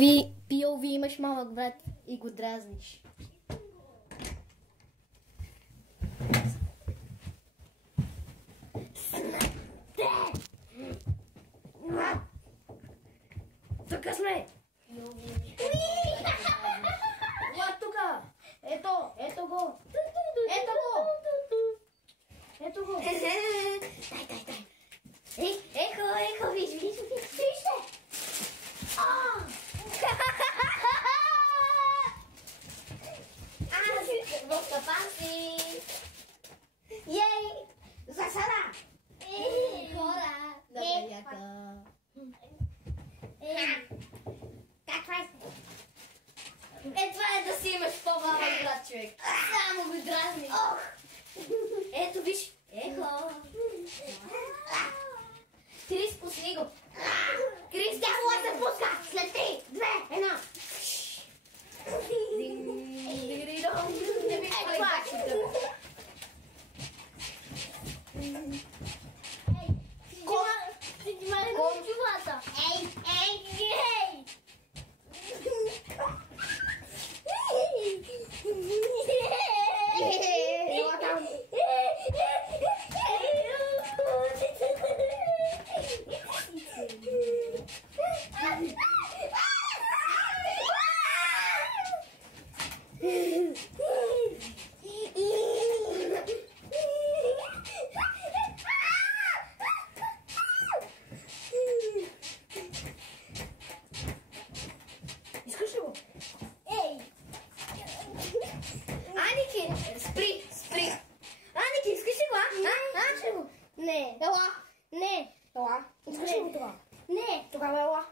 POV имаш малък брат и го дразниш. Тук сме! Ела тука! Ето го! Ето го! Дай! Ехо, виж! В капанси! Ей! Засада! Хора! Добре, яка! Как това това е да си имаш по-малък брат, човек. Само го дразни. Ето виж. Ехо. Крис, пусни го. Крис, тя се пуска. След 3, 2, 1. Не ми плачите. Ей! Искаш ли го? Ей! Аники, спри! Аники, искаш ли го, а? Ще го? Не. Ела! Не. Ела. Искаш ли го това? Не. Тогава ела.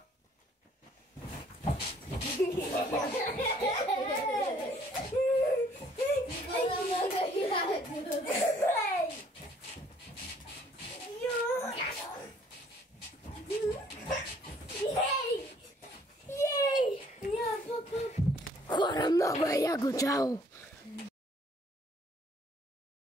Хора, много е яко, чао!